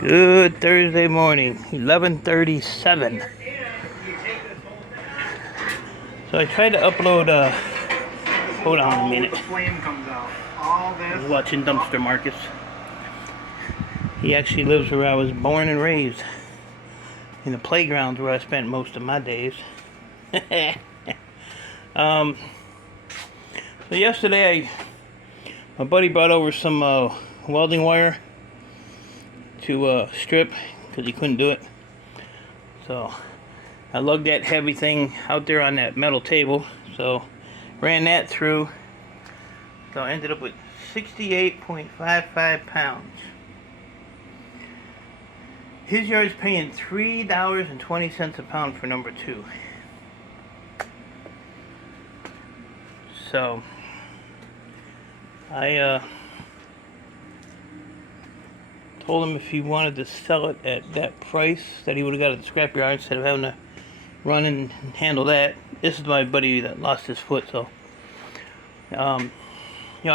Good Thursday morning, 11:37. So I tried to upload, hold on a minute. I'm watching Dumpster Marcus. He actually lives where I was born and raised, in the playgrounds where I spent most of my days. So yesterday, my buddy brought over some welding wire to strip because he couldn't do it. So I lugged that heavy thing out there on that metal table. So ran that through. So I ended up with 68.55 pounds. His yard's paying $3.20 a pound for number 2. So I told him if he wanted to sell it at that price, that he would have got it at the scrapyard instead of having to run and handle that. This is my buddy that lost his foot, so I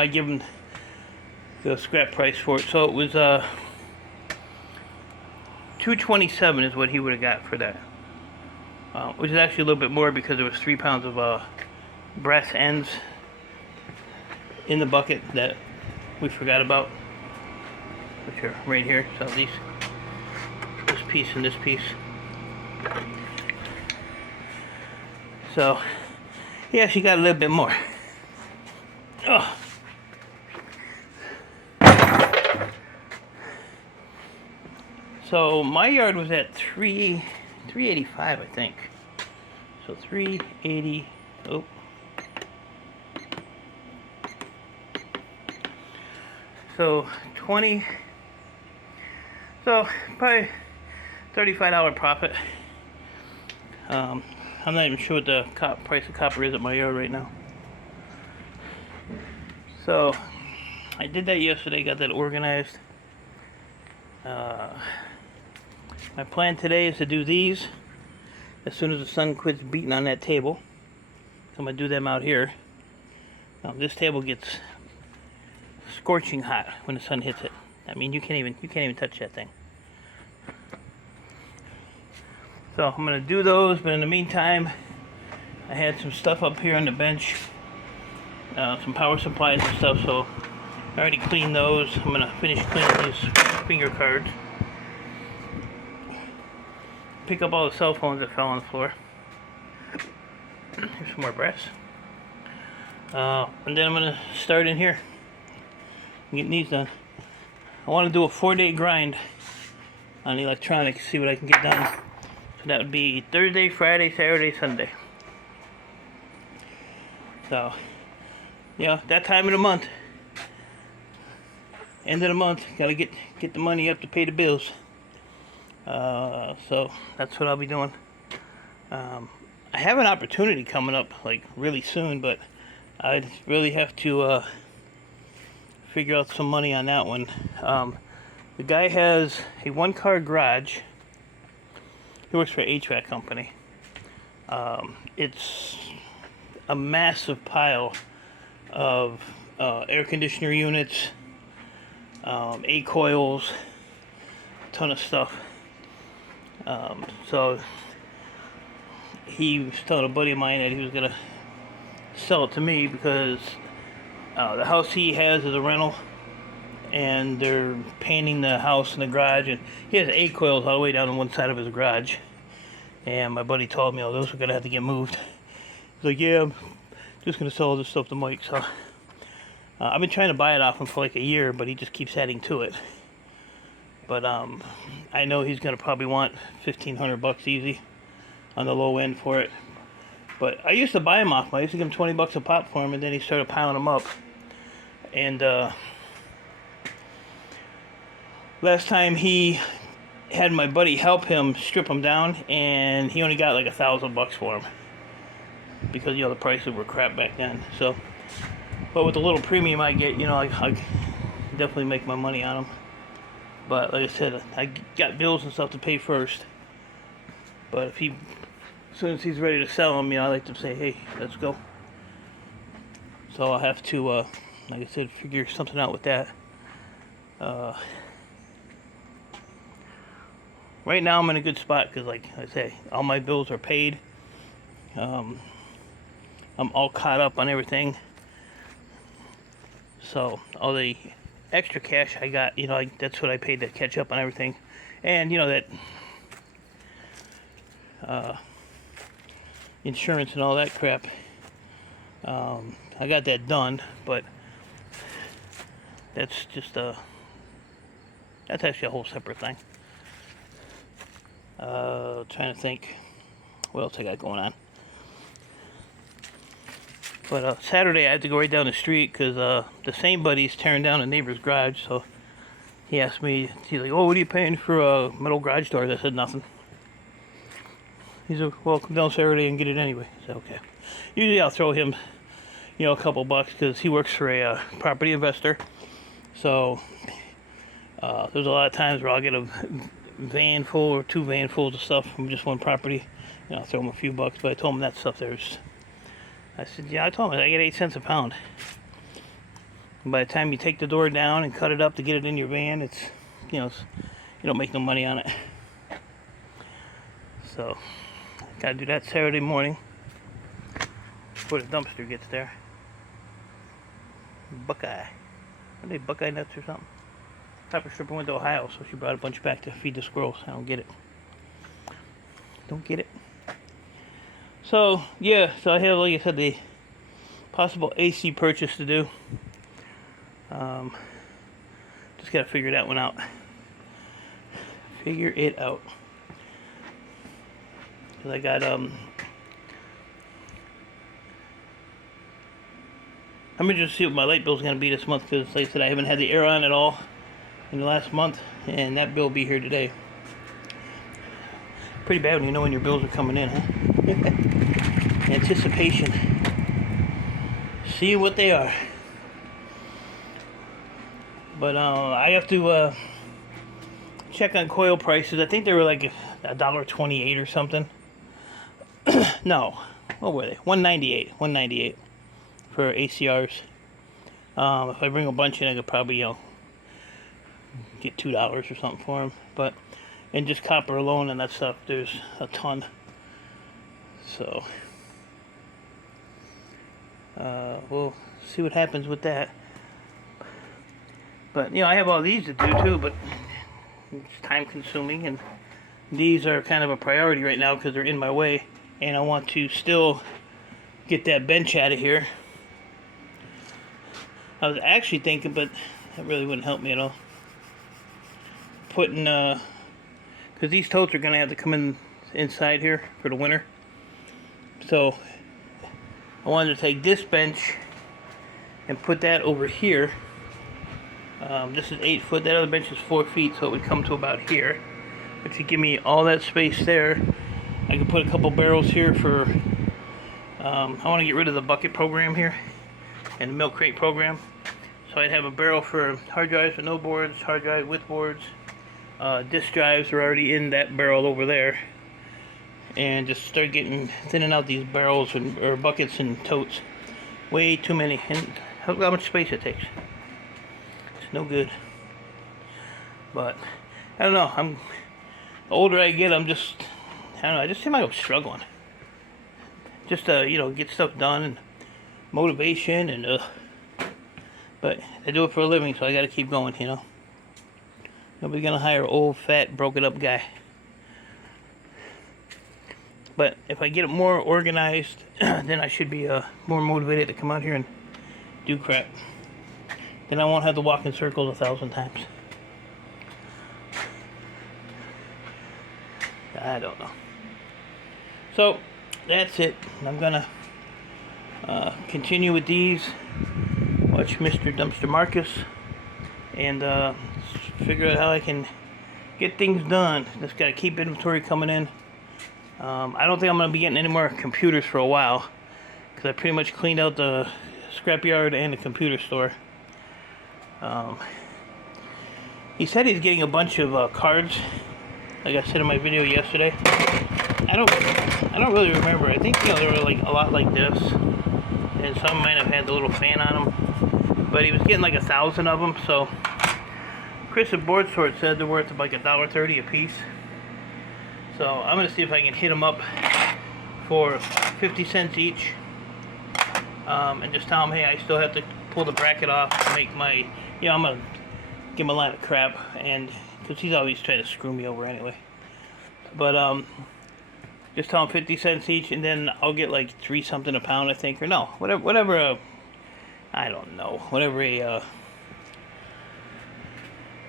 give him the scrap price for it. So it was $227 is what he would have got for that, which is actually a little bit more because there was 3 pounds of brass ends in the bucket that we forgot about, which are right here. So this piece and this piece. So he actually got a little bit more. Oh. So my yard was at 385, I think. So 380. Oh. So 20. So probably $35 profit. I'm not even sure what the price of copper is at my yard right now. So I did that yesterday, got that organized. My plan today is to do these as soon as the sun quits beating on that table. I'm going to do them out here. Now this table gets scorching hot when the sun hits it. I mean, you can't even touch that thing. So I'm going to do those, but in the meantime, I had some stuff up here on the bench, some power supplies and stuff, so I already cleaned those. I'm going to finish cleaning these finger cards. Pick up all the cell phones that fell on the floor. Here's some more brass. And then I'm going to start in here and getting these done. I want to do a 4-day grind on the electronics, see what I can get done. So that would be Thursday, Friday, Saturday, Sunday. So, that time of the month, end of the month, gotta get the money up to pay the bills. So that's what I'll be doing. I have an opportunity coming up like really soon, but I really have to figure out some money on that one. The guy has a 1-car garage. He works for an HVAC company. It's a massive pile of air conditioner units, A-coils, a ton of stuff. So he was telling a buddy of mine that he was gonna sell it to me because the house he has is a rental, and they're painting the house and the garage, and he has A-coils all the way down on one side of his garage. And my buddy told me, those are gonna have to get moved. He's like, yeah, I'm just gonna sell all this stuff to Mike. So I've been trying to buy it off him for like a year, but he just keeps adding to it. But I know he's gonna probably want $1,500 easy on the low end for it. But I used to buy him off. I used to give him $20 a pop for him, and then he started piling them up. And last time he had my buddy help him strip them down, and he only got like $1,000 for them because the prices were crap back then. So, but with the little premium I get, I definitely make my money on them. But like I said, I got bills and stuff to pay first. But as soon as he's ready to sell them, I like to say, hey, let's go. So I'll have to, like I said, figure something out with that. right now I'm in a good spot because, like I say, all my bills are paid. I'm all caught up on everything. So all the extra cash I got, that's what I paid to catch up on everything. And that insurance and all that crap, I got that done, but that's just that's actually a whole separate thing. Trying to think what else I got going on. But Saturday I had to go right down the street because the same buddy's tearing down a neighbor's garage. So he asked me, he's like, "Oh, what are you paying for metal garage doors?" I said, "Nothing." He's like, "Well, come down Saturday and get it anyway." I said, "Okay." Usually I'll throw him, a couple bucks because he works for a property investor. So there's a lot of times where I'll get a van full or 2 vanfuls of stuff from just one property. I'll throw him a few bucks. But I told him that stuff I said, yeah, I told him I get 8 cents a pound. And by the time you take the door down and cut it up to get it in your van, it's, you don't make no money on it. So, gotta do that Saturday morning before the dumpster gets there. Buckeye. Are they Buckeye nuts or something? Pepper stripper went to Ohio, so she brought a bunch back to feed the squirrels. I don't get it. Don't get it. So, yeah, so I have, like I said, the possible AC purchase to do. Just gotta figure that one out. Figure it out. Cause I got, I'm interested to see what my light bill's gonna be this month, because like I said, I haven't had the air on at all in the last month, and that bill will be here today. Pretty bad when you know when your bills are coming in, huh? Anticipation. See what they are. But I have to check on coil prices. I think they were like $1.28 or something. No, what were they? $1.98 for ACRs. If I bring a bunch in, I could probably get $2 or something for them. But and just copper alone and that stuff, there's a ton. So we'll see what happens with that. But I have all these to do too, but it's time consuming, and these are kind of a priority right now because they're in my way, and I want to still get that bench out of here. I was actually thinking, but that really wouldn't help me at all, putting because these totes are gonna have to come inside here for the winter. So I wanted to take this bench and put that over here. This is 8 foot, that other bench is 4 feet, so it would come to about here, which would give me all that space there. I could put a couple barrels here for, I want to get rid of the bucket program here and the milk crate program. So I'd have a barrel for hard drives with no boards, hard drive with boards. Disk drives are already in that barrel over there. And just start thinning out these barrels or buckets and totes. Way too many, and how much space it takes. No good. But I don't know, the older I get, I just seem like I'm struggling just to get stuff done, and motivation, and but I do it for a living, so I gotta keep going. Nobody's gonna hire an old fat broken up guy. But if I get it more organized, then I should be more motivated to come out here and do crap. Then I won't have to walk in circles 1,000 times. I don't know. So, that's it. I'm gonna continue with these. Watch Mr. Dumpster Marcus. And figure out how I can get things done. Just gotta keep inventory coming in. I don't think I'm gonna be getting any more computers for a while, because I pretty much cleaned out the scrapyard and the computer store. He said he's getting a bunch of cards, like I said in my video yesterday. I don't really remember. I think they were like a lot like this, and some might have had the little fan on them. But he was getting like 1,000 of them. So Chris at Board Sort said they're worth like $1.30 a piece. So I'm gonna see if I can hit them up for 50 cents each, and just tell them, hey, I still have to pull the bracket off to make my, I'm gonna give him a lot of crap, and because he's always trying to screw me over anyway. But just tell him 50 cents each, and then I'll get like 3 something a pound, I think, or no, whatever. I don't know, whatever a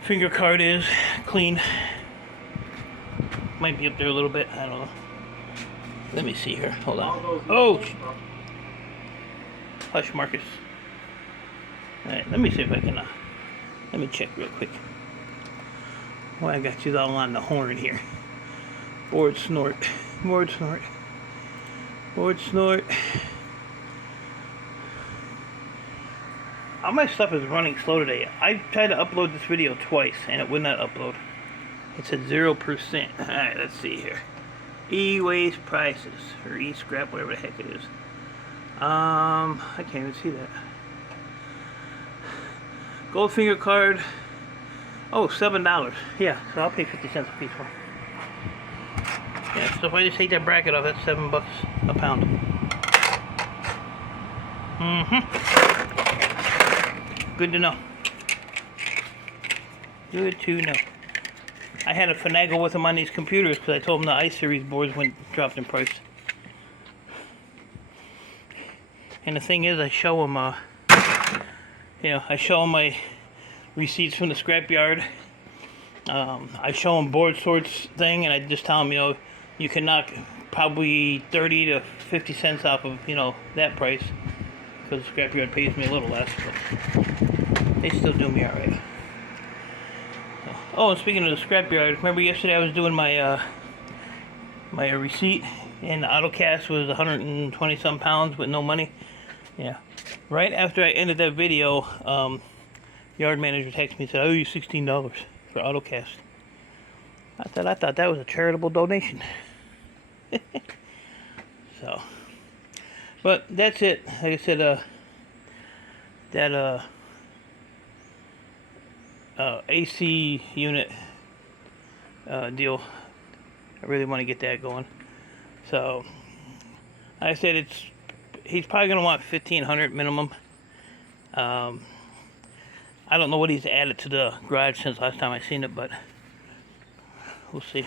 finger card is, clean. Might be up there a little bit, I don't know. Let me see here, hold on. Oh! Hush, Marcus. Alright, let me see if I can, let me check real quick. Well, I got you all on the horn here. Board snort. Board snort. Board snort. All my stuff is running slow today. I tried to upload this video twice and it would not upload. It said 0%. Alright, let's see here. E-waste prices. Or E-scrap, whatever the heck it is. I can't even see that. Goldfinger card. Oh, $7. Yeah, so I'll pay 50 cents a piece for it. Yeah, so if I just take that bracket off, that's $7 a pound. Good to know. Good to know. I had to finagle with them on these computers because I told them the i-Series boards dropped in price. And the thing is, I show them, I show them my receipts from the scrapyard. I show them board sorts thing, and I just tell them, you can knock probably 30 to 50 cents off of, that price, because the scrapyard pays me a little less, but they still do me alright. Oh, and speaking of the scrapyard, remember yesterday I was doing my my receipt, and AutoCast was 120 some pounds with no money. Yeah. Right after I ended that video, yard manager texted me and said, I owe you $16 for AutoCast. I thought that was a charitable donation. So, but that's it. Like I said, that AC unit deal, I really want to get that going. So, like I said, he's probably going to want $1,500 minimum. I don't know what he's added to the garage since last time I seen it, but we'll see.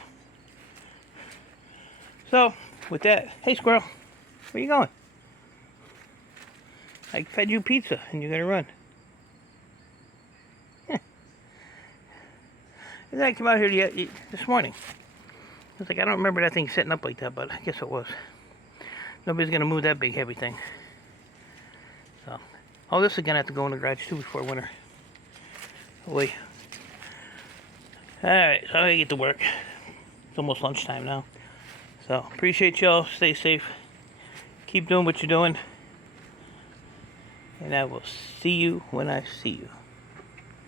So, with that, hey squirrel, where you going? I fed you pizza and you're gonna run. And then I came out here this morning. I was like, I don't remember that thing setting up like that, but I guess it was. Nobody's gonna move that big heavy thing. So, all this is gonna have to go in the garage too before winter. Wait. Alright, so I gotta get to work. It's almost lunchtime now. So, appreciate y'all. Stay safe. Keep doing what you're doing. And I will see you when I see you.